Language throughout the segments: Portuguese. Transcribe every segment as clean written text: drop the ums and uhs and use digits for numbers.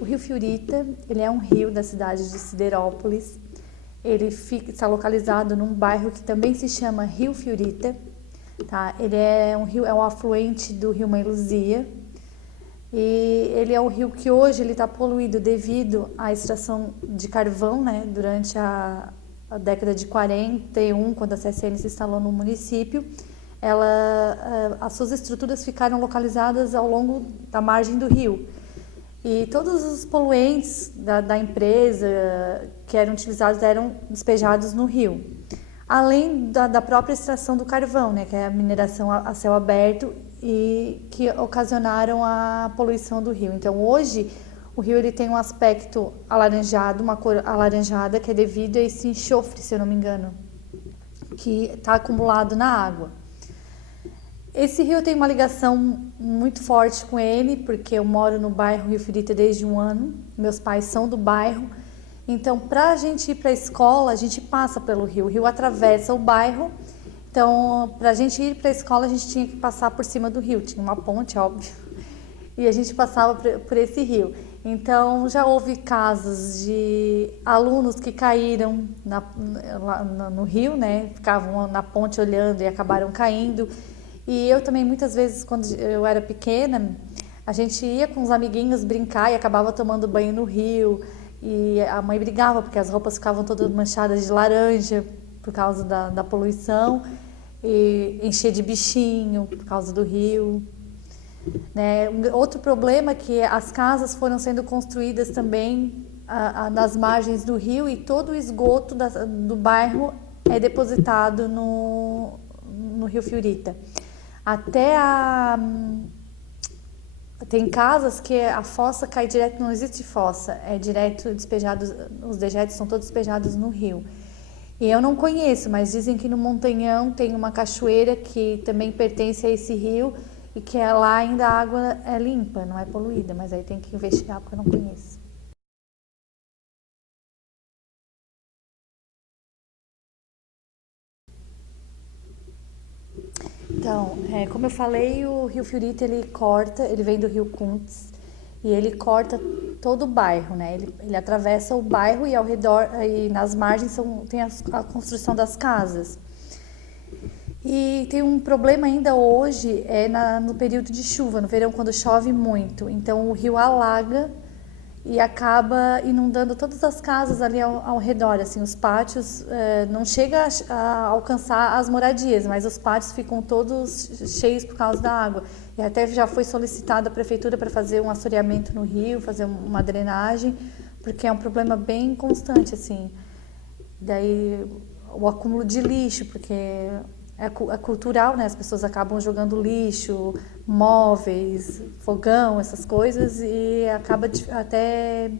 O Rio Fiorita, ele é um rio da cidade de Siderópolis. Ele está localizado num bairro que também se chama Rio Fiorita, tá? Ele é um rio, é um afluente do Rio Mãe Luzia. E ele é um rio que hoje ele está poluído devido à extração de carvão, né? Durante a década de 41, quando a CSN se instalou no município, as suas estruturas ficaram localizadas ao longo da margem do rio. E todos os poluentes da empresa que eram utilizados eram despejados no rio. Além da própria extração do carvão, né, que é a mineração a céu aberto e que ocasionaram a poluição do rio. Então hoje o rio ele tem um aspecto alaranjado, uma cor alaranjada, que é devido a esse enxofre, se eu não me engano, que está acumulado na água. Esse rio tem uma ligação muito forte com ele, porque eu moro no bairro Rio Fiorita desde 1 ano, meus pais são do bairro, então para a gente ir para a escola, a gente passa pelo rio, o rio atravessa o bairro, então para a gente ir para a escola a gente tinha que passar por cima do rio, tinha uma ponte, óbvio, e a gente passava por esse rio. Então já houve casos de alunos que caíram no rio, né, ficavam na ponte olhando e acabaram caindo. E eu também, muitas vezes, quando eu era pequena, a gente ia com os amiguinhos brincar e acabava tomando banho no rio. E a mãe brigava, porque as roupas ficavam todas manchadas de laranja por causa da poluição. E encher de bichinho por causa do rio. Né? Outro problema é que as casas foram sendo construídas também nas margens do rio e todo o esgoto do bairro é depositado no Rio Fiorita. Tem casas que a fossa cai direto, não existe fossa, é direto despejado, os dejetos são todos despejados no rio. E eu não conheço, mas dizem que no Montanhão tem uma cachoeira que também pertence a esse rio e que lá ainda a água é limpa, não é poluída, mas aí tem que investigar porque eu não conheço. Então, como eu falei, o Rio Fiorita ele vem do Rio Kuntz e ele corta todo o bairro, né? Ele atravessa o bairro e ao redor e nas margens tem a construção das casas. E tem um problema ainda hoje no período de chuva, no verão, quando chove muito. Então o rio alaga e acaba inundando todas as casas ali ao redor, assim, os pátios não chega a alcançar as moradias, mas os pátios ficam todos cheios por causa da água. E até já foi solicitada a prefeitura para fazer um assoreamento no rio, fazer uma drenagem, porque é um problema bem constante, assim. Daí o acúmulo de lixo, porque é cultural, né? As pessoas acabam jogando lixo, móveis, fogão, essas coisas, e acaba até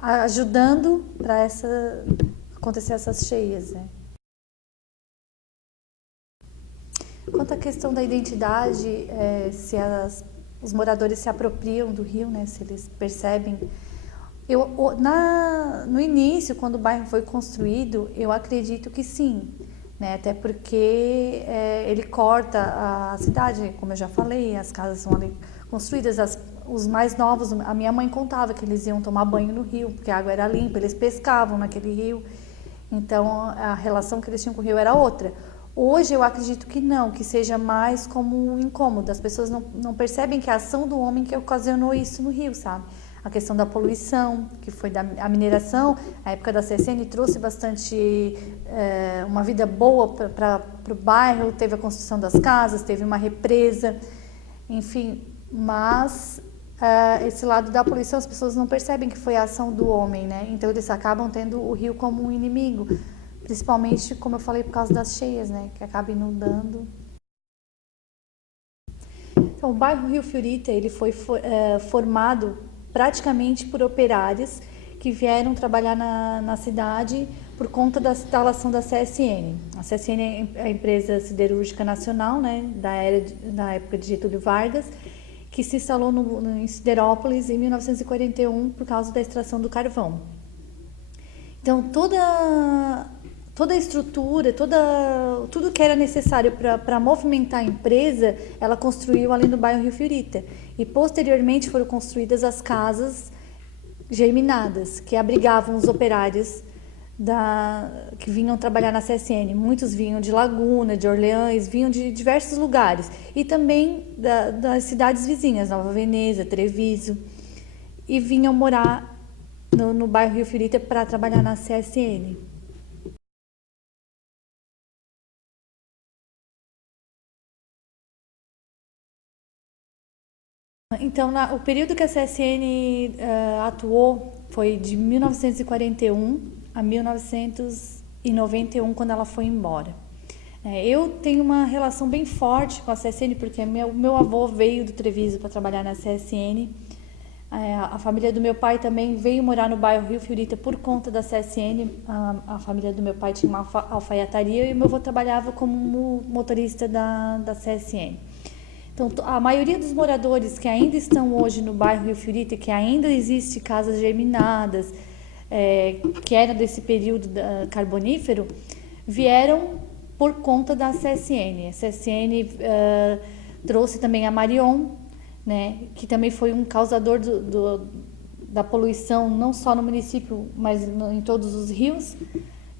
ajudando para acontecer essas cheias, né? Quanto à questão da identidade, se os moradores se apropriam do rio, né? Se eles percebem. No início, quando o bairro foi construído, eu acredito que sim, né? Até porque ele corta a cidade, como eu já falei, as casas são ali construídas, os mais novos, a minha mãe contava que eles iam tomar banho no rio, porque a água era limpa, eles pescavam naquele rio, então a relação que eles tinham com o rio era outra. Hoje eu acredito que não, que seja mais como um incômodo, as pessoas não percebem que é a ação do homem que ocasionou isso no rio, sabe? A questão da poluição, que foi a mineração, a época da CSN trouxe bastante, uma vida boa para o bairro, teve a construção das casas, teve uma represa, enfim, mas esse lado da poluição as pessoas não percebem que foi a ação do homem, né? Então eles acabam tendo o rio como um inimigo, principalmente, como eu falei, por causa das cheias, né? Que acaba inundando. Então, o bairro Rio Fiorita, ele foi formado praticamente por operários que vieram trabalhar na cidade por conta da instalação da CSN. A CSN é a empresa siderúrgica nacional, né, da época de Getúlio Vargas, que se instalou em Siderópolis em 1941 por causa da extração do carvão. Então, toda a estrutura, tudo que era necessário para movimentar a empresa, ela construiu ali no bairro Rio Fiorita. E posteriormente foram construídas as casas germinadas, que abrigavam os operários que vinham trabalhar na CSN. Muitos vinham de Laguna, de Orleans, vinham de diversos lugares. E também das cidades vizinhas, Nova Veneza, Treviso. E vinham morar no bairro Rio Fiorita para trabalhar na CSN. Então, o período que a CSN atuou foi de 1941 a 1991, quando ela foi embora. Eu tenho uma relação bem forte com a CSN, porque meu avô veio do Treviso para trabalhar na CSN. A família do meu pai também veio morar no bairro Rio Fiorita por conta da CSN. A família do meu pai tinha uma alfaiataria e meu avô trabalhava como motorista da CSN. Então, a maioria dos moradores que ainda estão hoje no bairro Rio Fiorita, que ainda existe casas germinadas, que era desse período carbonífero, vieram por conta da CSN. A CSN trouxe também a Marion, né, que também foi um causador da poluição, não só no município, mas em todos os rios.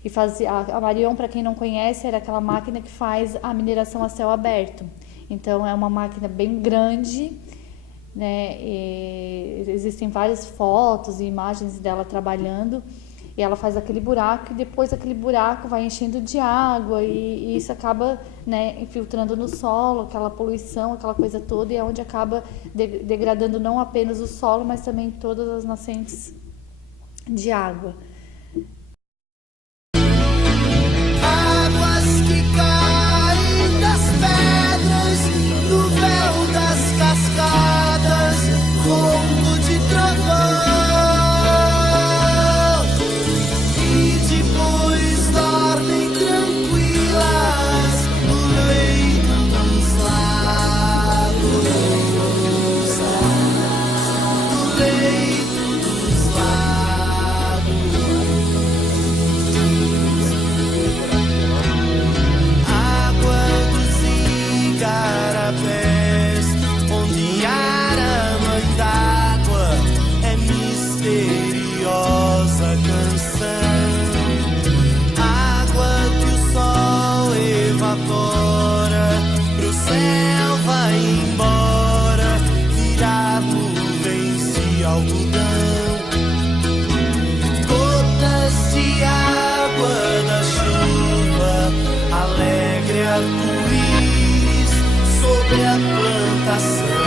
E a Marion, para quem não conhece, era aquela máquina que faz a mineração a céu aberto. Então, é uma máquina bem grande, né? E existem várias fotos e imagens dela trabalhando, e ela faz aquele buraco, e depois aquele buraco vai enchendo de água, e isso acaba, né, infiltrando no solo, aquela poluição, aquela coisa toda, e é onde acaba degradando não apenas o solo, mas também todas as nascentes de água. Águas que caem das pedras, no véu das cascadas, ronco de trovão, e depois dormem tranquilas no leito dos lagos, no leito dos lagos. Água dos igarapés, onde Ara, mãe d'água, é misteriosa canção. Água que o sol evapora, pro céu vai embora, virar nuvens de algodão. Gotas de água da chuva, alegre arco-íris sobre a plantação.